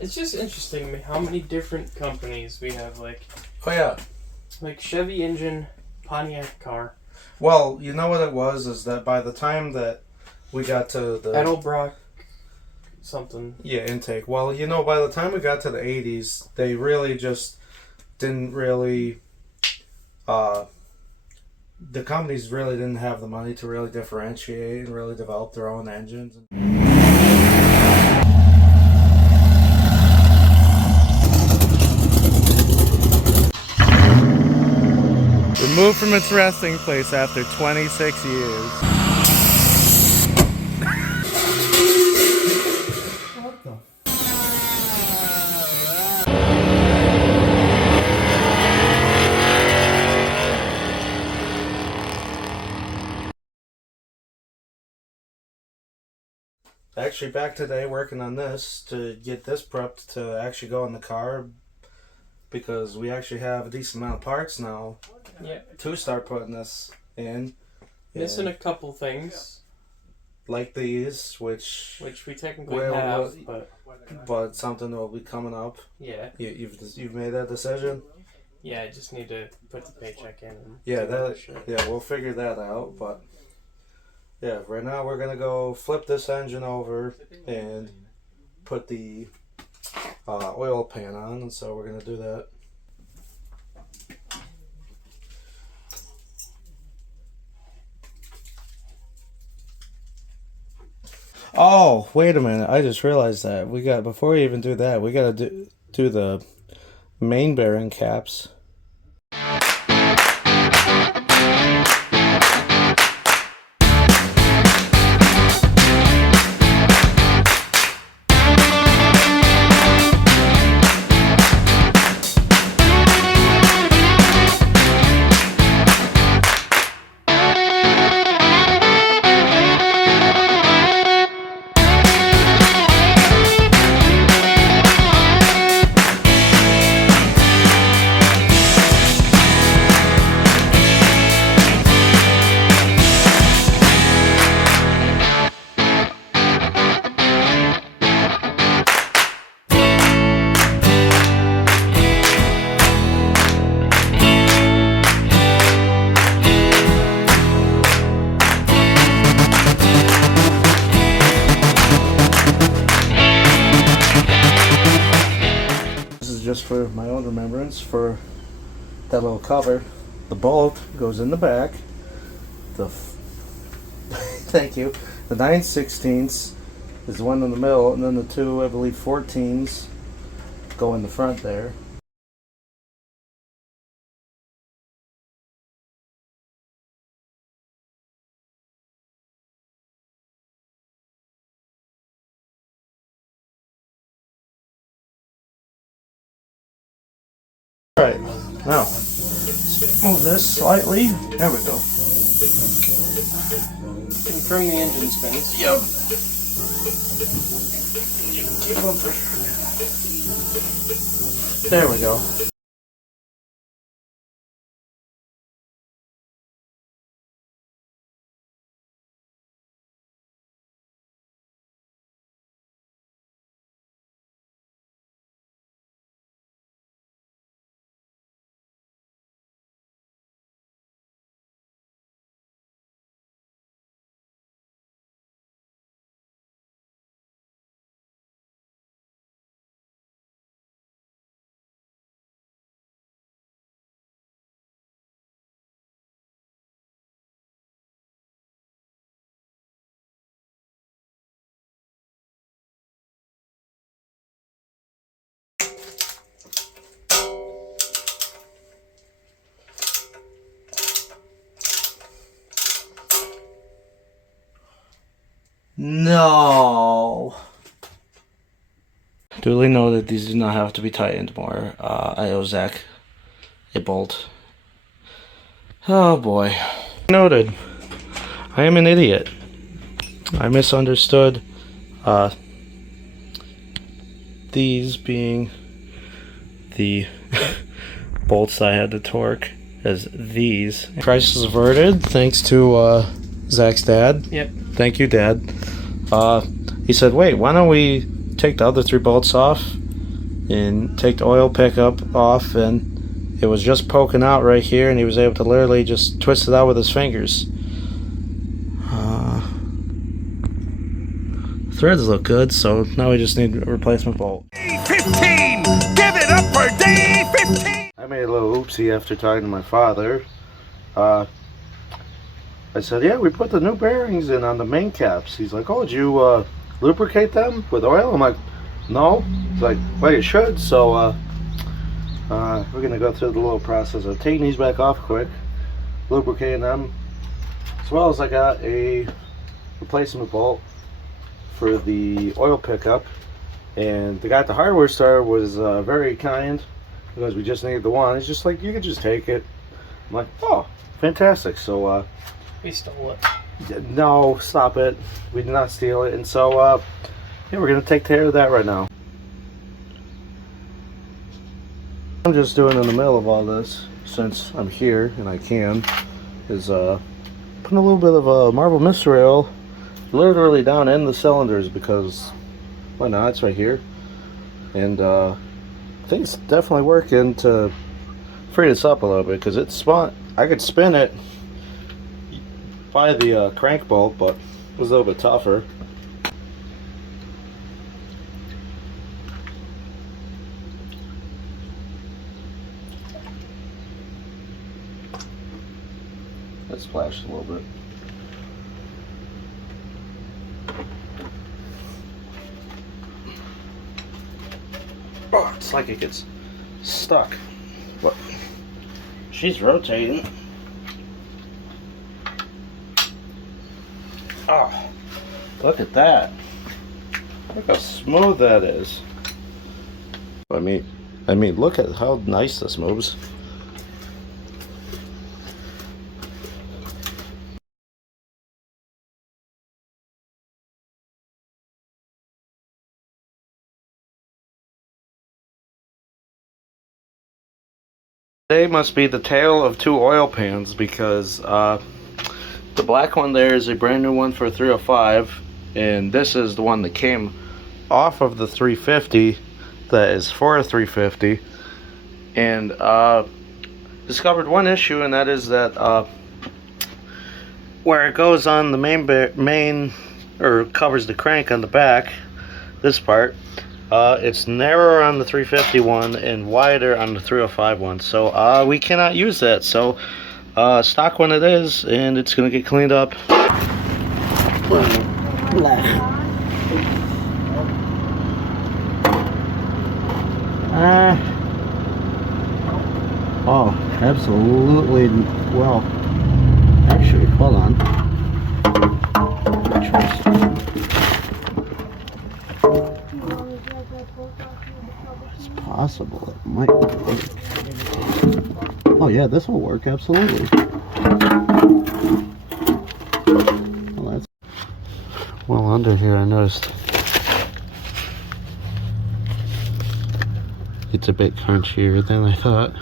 It's just interesting to me how many different companies we have, like... Oh, yeah. Like Chevy engine, Pontiac car. Well, you know what it was, is that by the time that we got to the... Edelbrock something. Yeah, intake. Well, you know, by the time we got to the 80s, they really just didn't really... the companies really didn't have the money to really differentiate and really develop their own engines. Removed from its resting place after 26 years. What the? Actually, back today working on this to get this prepped to actually go in the car, because we actually have a decent amount of parts now. Yeah. To start putting this in. Missing a couple things. Like these, which we technically have, but something that will be coming up. Yeah. You've made that decision? Yeah, I just need to put the paycheck in. And yeah, we'll figure that out, but yeah, right now we're gonna go flip this engine over and put the oil pan on, and so we're gonna do that. Oh, wait a minute. I just realized that. Before we even do that, we got to do the main bearing caps. Just for my own remembrance, for that little cover, the bolt goes in the back. Thank you. The 9/16 is the one in the middle, and then the two, I believe, 14s go in the front there. Alright, now move this slightly. There we go. Confirm the engine spins. Yep. Keep on pressure. There we go. No. Duly noted, these do not have to be tightened more. I owe Zach a bolt. Oh boy. Noted. I am an idiot. I misunderstood these being the bolts I had to torque as these. Crisis averted thanks to Zach's dad. Yep. Thank you, Dad. He said, wait, why don't we take the other three bolts off and take the oil pickup off, and it was just poking out right here, and he was able to literally just twist it out with his fingers. Threads look good, so now we just need a replacement bolt. Day 15! Give it up for day 15! I made a little oopsie after talking to my father. I said, yeah, we put the new bearings in on the main caps. He's like, oh, did you lubricate them with oil? I'm like, no. He's like, well, you should. So we're going to go through the little process of taking these back off quick, lubricating them, as well as I got a replacement bolt for the oil pickup. And the guy at the hardware store was very kind, because we just needed the one. He's just like, you can just take it. I'm like, oh, fantastic. So We stole it. no, stop it. We did not steal it. And so yeah, we're gonna take care of that right now. I'm just doing in the middle of all this, since I'm here and I can, is putting a little bit of marble mystery oil literally down in the cylinders, because why not? It's right here. And I think it's definitely working to free this up a little bit, because it's spun. I could spin it by the crank bolt, but it was a little bit tougher. That splashed a little bit. Oh, it's like it gets stuck. But she's rotating. Oh, look at that. Look how smooth that is. I mean, look at how nice this moves. Today must be the tale of two oil pans, because the black one there is a brand new one for 305, and this is the one that came off of the 350 that is for a 350. And discovered one issue, and that is that where it goes on the main or covers the crank on the back, this part, it's narrower on the 350 one and wider on the 305 one, so we cannot use that. So stock one it is, and it's gonna get cleaned up. Oh, absolutely. Well, actually, hold on. It's possible it might work. Oh yeah, this will work, absolutely. Well, that's well under here, I noticed. It's a bit crunchier than I thought.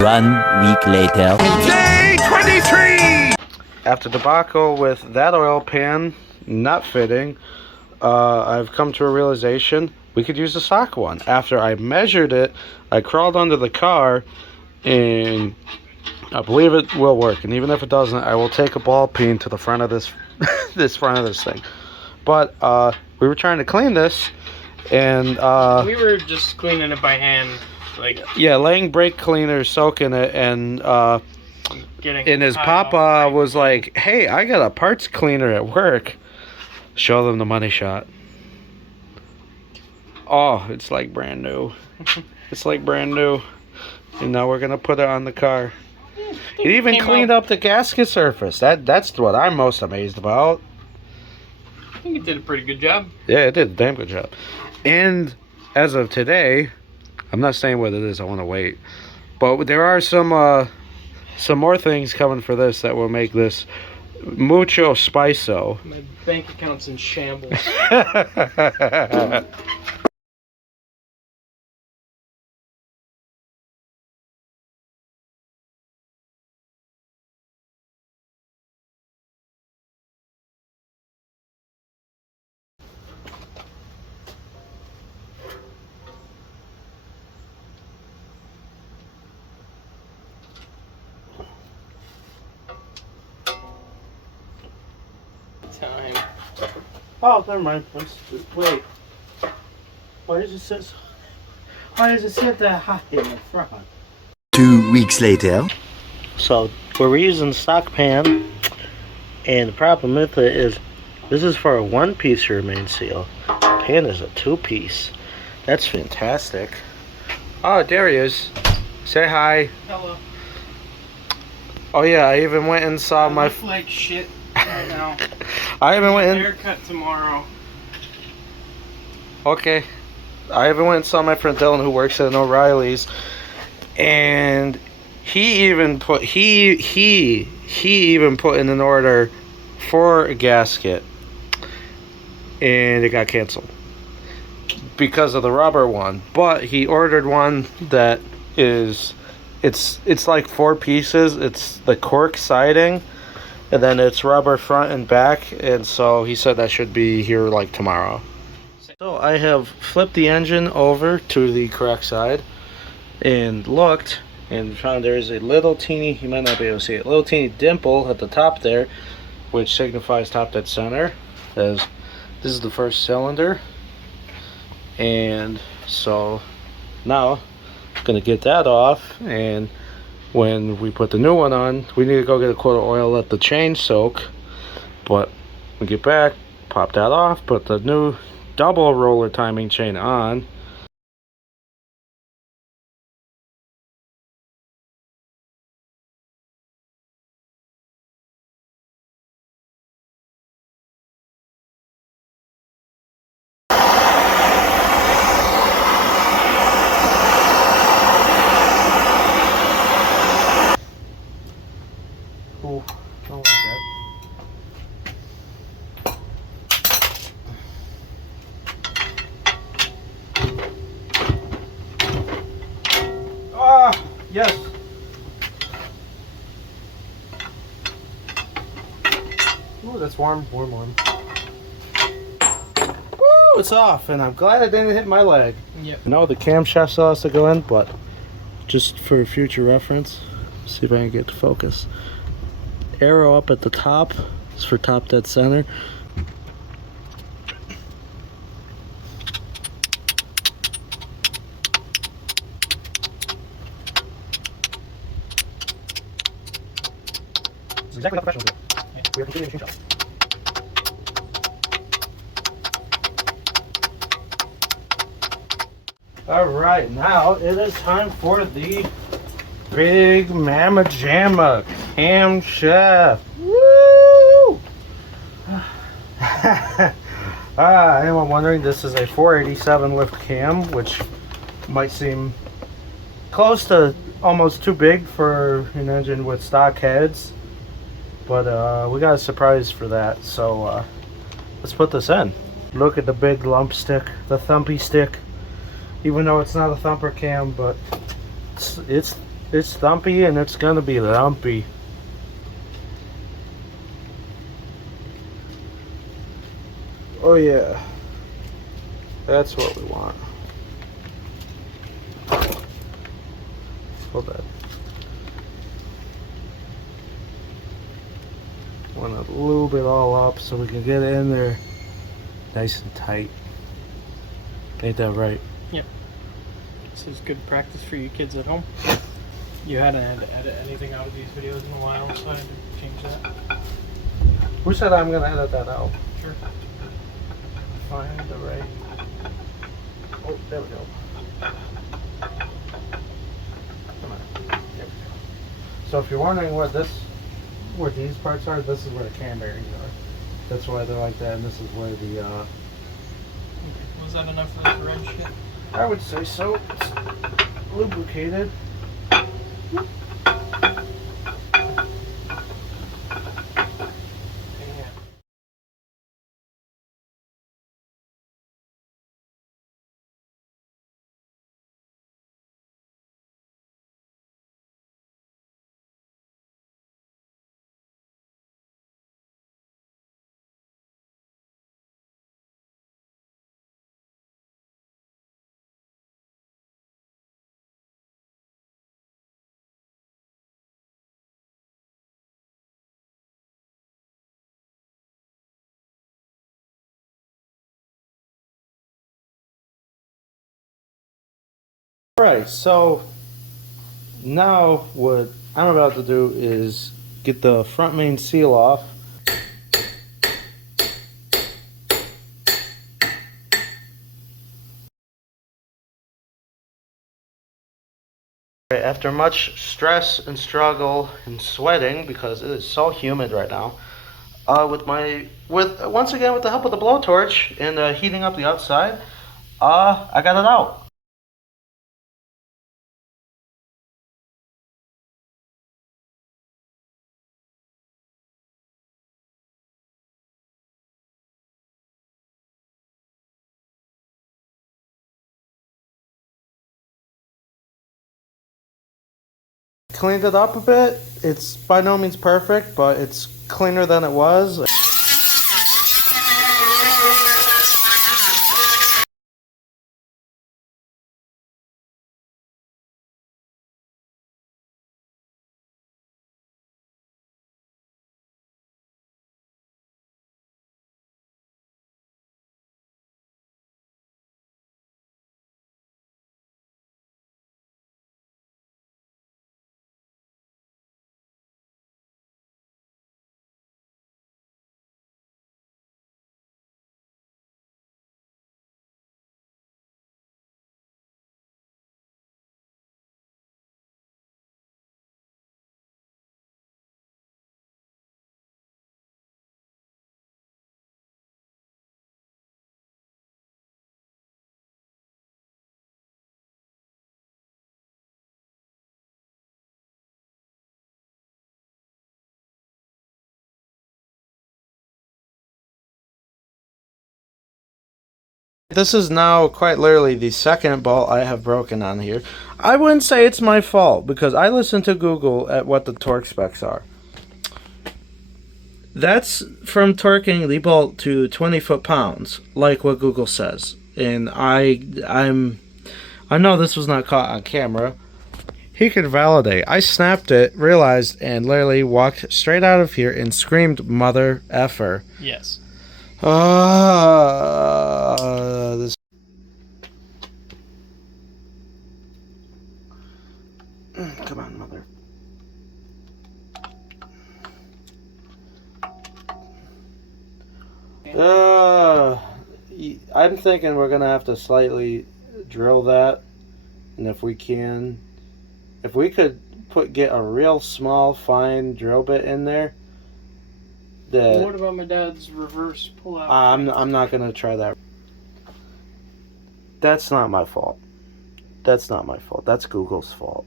One week later. Day 23! After debacle with that oil pan not fitting, I've come to a realization we could use the stock one. After I measured it, I crawled under the car, and I believe it will work. And even if it doesn't, I will take a ball peen to the front of this this thing. But we were trying to clean this, and We were just cleaning it by hand, like yeah, laying brake cleaner, soaking it, and getting. and his high papa off. was like, hey, I got a parts cleaner at work. Show them the money shot. Oh, it's like brand new. It's like brand new. And now we're gonna put it on the car. It even cleaned up the gasket surface. That's what I'm most amazed about. I think it did a pretty good job. Yeah, it did a damn good job. And as of today, I'm not saying what it is, I want to wait. But there are some more things coming for this that will make this mucho spiso. My bank account's in shambles. Oh, never mind. Wait. Why does it sit that high in the front? 2 weeks later. So we're reusing stock pan, and the problem with it is this is for a one-piece remain seal. Pan is a two-piece. That's fantastic. Oh, there he is. Say hi. Hello. Oh yeah, I even went and saw I my. look like shit right now. I even went in. Haircut tomorrow. Okay. I even went and saw my friend Dylan, who works at O'Reilly's, and he even put in an order for a gasket, and it got canceled because of the rubber one. But he ordered one that is, it's like 4 pieces. It's the cork siding, and then it's rubber front and back, and so he said that should be here like tomorrow. So I have flipped the engine over to the correct side and looked and found there's a little teeny, you might not be able to see it, little teeny dimple at the top there, which signifies top dead center. As this is the first cylinder, and so now I'm gonna get that off, and when we put the new one on, we need to go get a quart of oil, let the chain soak. But when we get back, pop that off, put the new double roller timing chain on. Ooh, don't like that. Ah, yes. Ooh, that's warm, warm, warm. Woo, it's off, and I'm glad it didn't hit my leg. Yep. I know the camshaft still has to go in, but just for future reference, see if I can get to focus. Arrow up at the top is for top dead center. It's exactly how professionals do it. We are completely machine shop. Alright, now it is time for the big Mama Jamma Camshaft. Woo! Anyone wondering, this is a 487 lift cam, which might seem close to almost too big for an engine with stock heads. But we got a surprise for that, so let's put this in. Look at the big lump stick, the thumpy stick. Even though it's not a thumper cam, but it's thumpy, and it's gonna be lumpy. Oh yeah, that's what we want. Hold that. Want to lube it all up so we can get it in there nice and tight. Ain't that right? Yep. This is good practice for you kids at home. You hadn't had to edit anything out of these videos in a while, so I had to change that. Who said I'm gonna edit that out? Sure. Find the right. Oh, there we go. Come on. There we go. So if you're wondering where these parts are, this is where the cam bearings are. That's why they're like that, and this is where the Was that enough for this red shit? I would say so. It's lubricated. Alright, so now what I'm about to do is get the front main seal off. After much stress and struggle and sweating, because it is so humid right now, once again with the help of the blowtorch and heating up the outside, I got it out. Cleaned it up a bit. It's by no means perfect, but it's cleaner than it was. This is now quite literally the second bolt I have broken on here. I wouldn't say it's my fault because I listened to Google at what the torque specs are. That's from torquing the bolt to 20 foot-pounds, like what Google says. And I know this was not caught on camera. He could validate. I snapped it, realized, and literally walked straight out of here and screamed, "Mother effer." Yes. This. Come on, mother. I'm thinking we're gonna have to slightly drill that, and if we could get a real small, fine drill bit in there. Well, what about my dad's reverse pull-out? I'm not gonna try that. That's not my fault. That's not my fault. That's Google's fault.